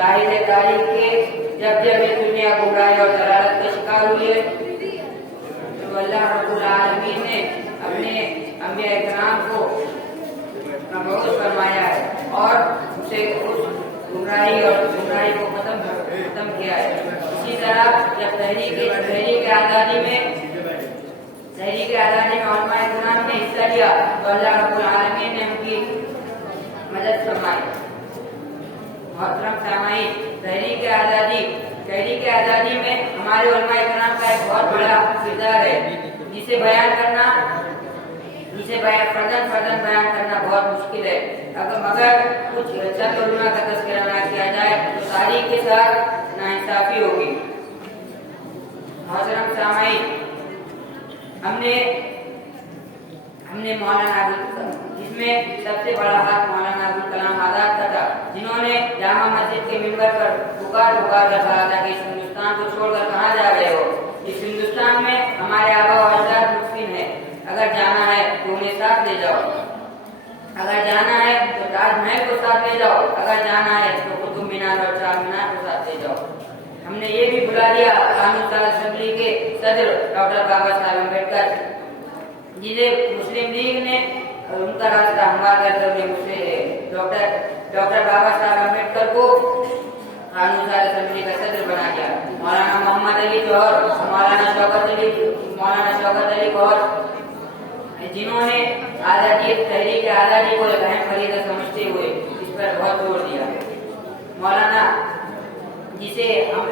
شاہد تاریخ کے جب جب یہ دنیا گمراہی اور ضلالت کا شکار ہوئی ہے تو اللہ رب العالمین نے اپنے انبیاء کرام کو مبعوث فرمایا ہے اور اسے اس گمراہی کو ختم کیا ہے. اسی طرح جب تحریک آزادی میں علماء کرام نے حصہ لیا تو اللہ رب العالمین نے ان کی مدد فرمائی. محترم سامعین، تحریک آزادی میں ہمارے علماء کرام کا ایک بہت بڑا کردار ہے جسے فرداً بیان کرنا بہت مشکل ہے. مگر کچھ چند علماء کا تذکرہ نہ کیا جائے تو تاریخ کے ساتھ ناانصافی ہوگی. محترم سامعین، ہم نے مولانا جس میں سب سے بڑا ہاتھ مولانا ابوالکلام آزاد کا تھا، جنہوں نے جامع مسجد کے ممبر پر پکار کر کہا تھا کہ اس ہندوستان کو چھوڑ کر کہاں جا رہے ہو. اس ہندوستان میں ہمارے آبا و اجداد مدفون ہیں، اگر جانا ہے تو انہیں ساتھ لے جاؤ، اگر جانا ہے تو تاج محل کو ساتھ لے جاؤ، اگر جانا ہے تو قطب مینار اور چار مینار کو ساتھ لے جاؤ. ہم نے یہ بھی بلا دیا قانون ساز اسمبلی کے صدر ڈاکٹر بابا صاحب امبیڈکر، جنہیں مسلم لیگ نے ان کا راستہ ہموار کر ڈاکٹر بابا صاحب امبیڈکر کو قانون ساز اسمبلی کا صدر بنا دیا. مولانا محمد علی جوہر، مولانا شوکت علی گوہر، جنہوں نے تحریک آزادی کو ایک اہم فریضہ سمجھتے ہوئے اس پر بہت زور دیا. مولانا جسے ہم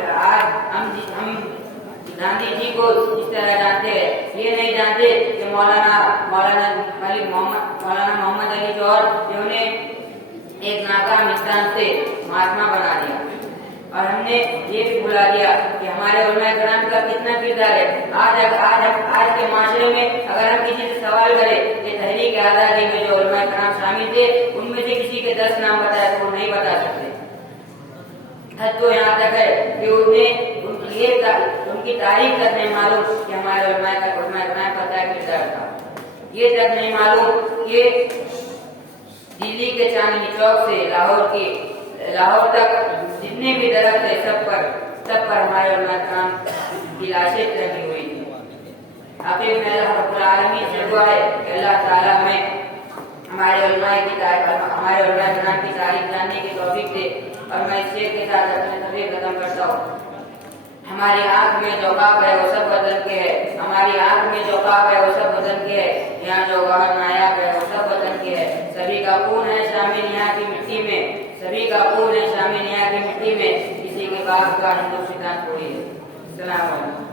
گاندھی جی کو اس طرح جانتے ہیں، یہ نہیں جانتے کہ مولانا محمد علی جوہر جنہیں ایک ناکام انسان سے مہاتما بنا دیا. اور ہم نے یہ بھی بلا دیا کہ ہمارے علماء کرام کا کتنا کردار ہے. آج کے معاشرے میں اگر ہم کسی سے سوال کریں کہ تحریک آزادی میں جو علماء کرام شامل تھے ان میں سے کسی کے 10 نام بتائے تو وہ نہیں بتا سکتے. حد تو یہاں تک ہے کہ ان کی تاریخ تک نہیں معلوم کہ ہمارے علماء کرام کا کیا کردار تھا. یہ تک نہیں معلوم کہ دلی کے چاندنی چوک سے لاہور تک جتنے بھی درخت ہے سب پر ہمارے علماء کرام کی لاشیں رکھی ہوئی تھی. آخر میں اللہ رب العالمین سے دعا ہے کہ اللہ تعالیٰ ہمیں ہمارے علماء کرام کی تاریخ جاننے کی توفیق دے. اور میں اس شعر کے ساتھ اپنے تقریر ختم کرتا ہوں. ہماری آنکھ میں جو خواب ہے وہ سب وطن کے ہے، ہماری آنکھ میں جو خواب ہے وہ سب وطن کے ہے، یہاں جو گوہر نایاب ہے وہ سب وطن کے ہے. سبھی کا خون ہے شامل یہاں کی مٹی میں، سبھی کا خون ہے شامل یہاں کی مٹی میں، کسی کے باپ کا ہندوستان تھوڑی ہے. السلام علیکم.